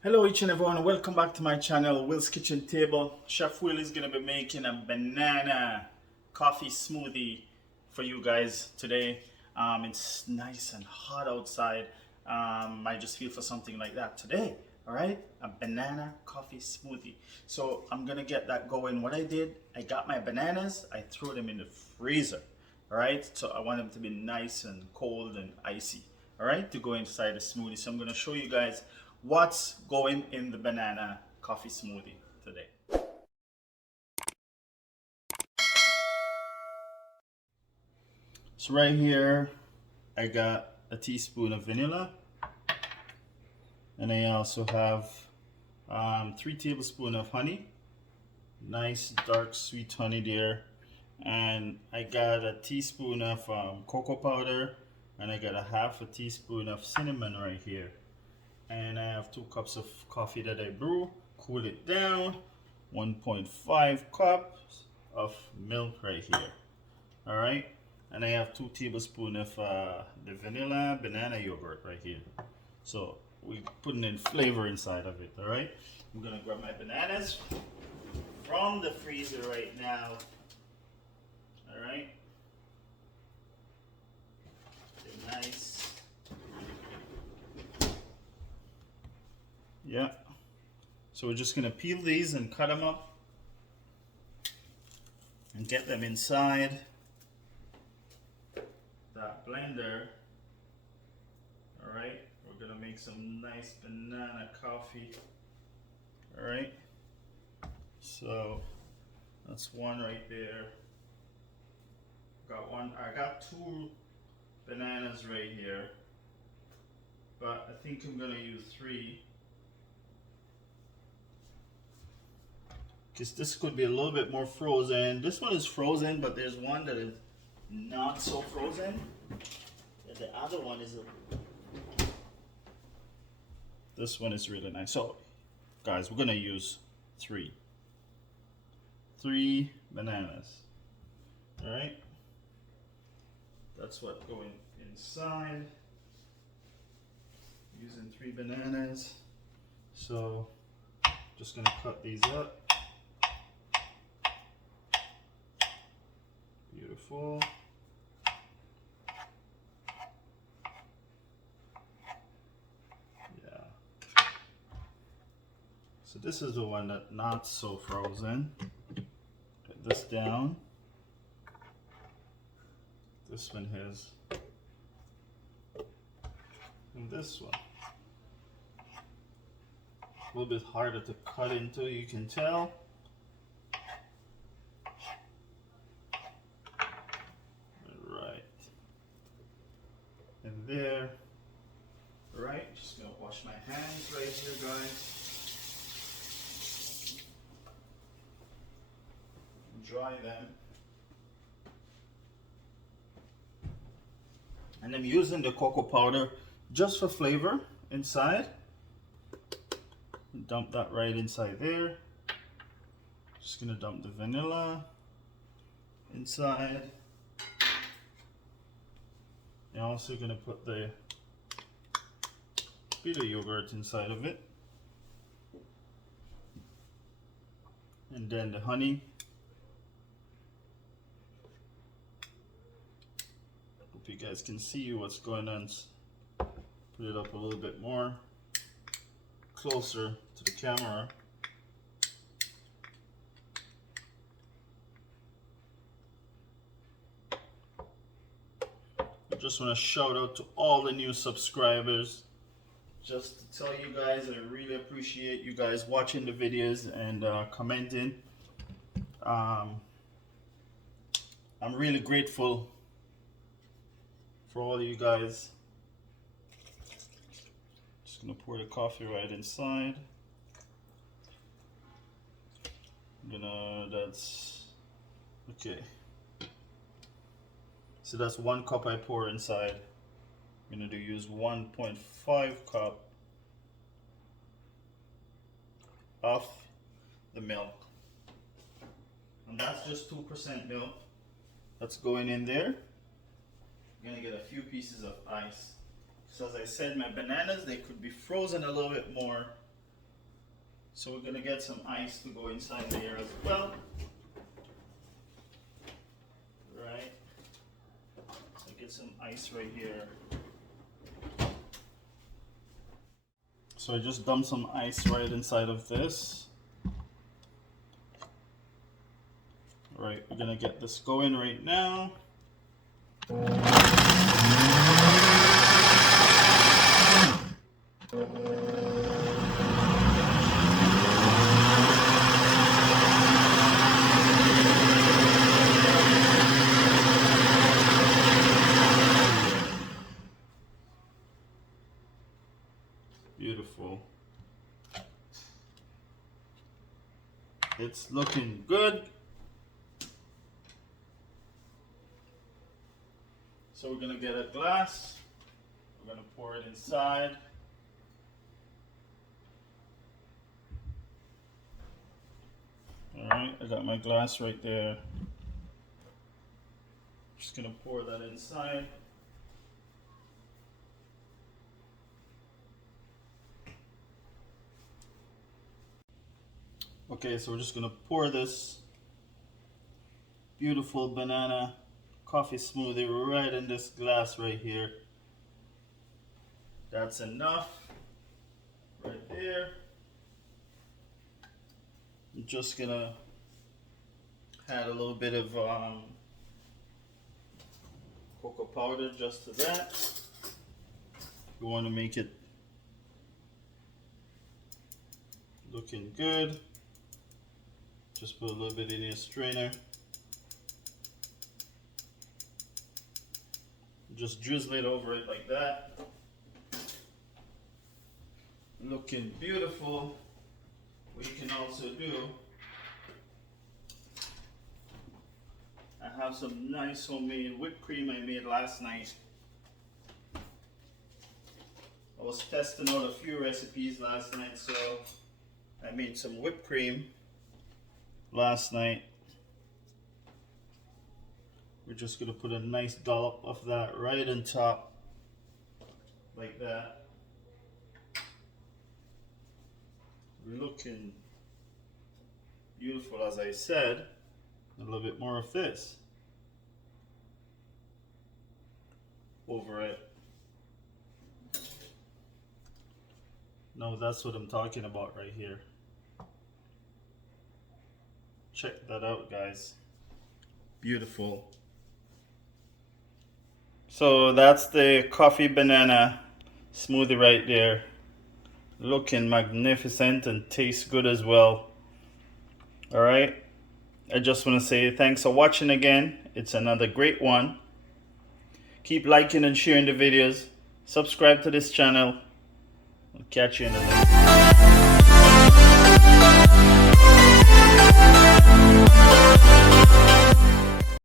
Hello each and everyone, welcome back to my channel, Will's Kitchen Table. Chef Will is going to be making a banana coffee smoothie for you guys today. It's nice and hot outside. I just feel for something like that today. Alright, a banana coffee smoothie. So I'm going to get that going. What I did, I got my bananas, I threw them in the freezer. Alright, so I want them to be nice and cold and icy. Alright, to go inside the smoothie. So I'm going to show you guys what's going in the banana coffee smoothie today. So right here I got a teaspoon of vanilla, and I also have 3 tablespoons of honey, nice dark sweet honey there, and I got a teaspoon of cocoa powder, and I got a half a teaspoon of cinnamon right here. And I have 2 cups of coffee that I brew, cool it down, 1.5 cups of milk right here. All right, and I have 2 tablespoons of the vanilla banana yogurt right here. So we're putting in flavor inside of it. All right, I'm gonna grab my bananas from the freezer right now. All right, they're nice. Yeah. So we're just gonna peel these and cut them up and get them inside that blender. All right, we're gonna make some nice banana coffee. All right, so that's one right there. I got 2 bananas right here, but I think I'm gonna use 3 because this could be a little bit more frozen. This one is frozen, but there's one that is not so frozen. And the other one is this one is really nice. So guys, we're gonna use 3 bananas. All right, that's what going inside, using 3 bananas. So just gonna cut these up. Beautiful. Yeah. So this is the one that not so frozen. Put this down. This one has, and this one a little bit harder to cut into, you can tell. Right, and there. Right, just gonna wash my hands right here, guys. Dry them. And I'm using the cocoa powder just for flavor inside. Dump that right inside there. Just gonna dump the vanilla inside. I'm also gonna put the bit of yogurt inside of it. And then the honey. Hope you guys can see what's going on. Put it up a little bit more, closer to the camera. I just want to shout out to all the new subscribers. Just to tell you guys, I really appreciate you guys watching the videos and commenting. I'm really grateful for all of you guys. Just gonna pour the coffee right inside. That's okay. So that's 1 cup I pour inside. I'm gonna use 1.5 cup of the milk. And that's just 2% milk that's going in there. I'm gonna get a few pieces of ice. So as I said, my bananas, they could be frozen a little bit more, So we're gonna get some ice to go inside there as well. Right. So get some ice right here. So I just dumped some ice right inside of this. All right, we're gonna get this going right now. Beautiful. It's looking good. So we're gonna get a glass. We're gonna pour it inside. All right, I got my glass right there. Just gonna pour that inside. Okay, so we're just gonna pour this beautiful banana coffee smoothie right in this glass right here. That's enough right there. I'm just gonna add a little bit of cocoa powder just to that. You want to make it looking good. Just put a little bit in your strainer. Just drizzle it over it like that. Looking beautiful. What you can also do, I have some nice homemade whipped cream I made last night. I was testing out a few recipes last night, so I made some whipped cream last night. We're just gonna put a nice dollop of that right on top, like that. Looking beautiful, as I said. A little bit more of this over it. No, that's what I'm talking about right here. Check that out, guys. Beautiful. So that's the coffee banana smoothie right there. Looking magnificent and tastes good as well. All right, I just want to say thanks for watching again. It's another great one. Keep liking and sharing the videos. Subscribe to this channel. I'll catch you in the next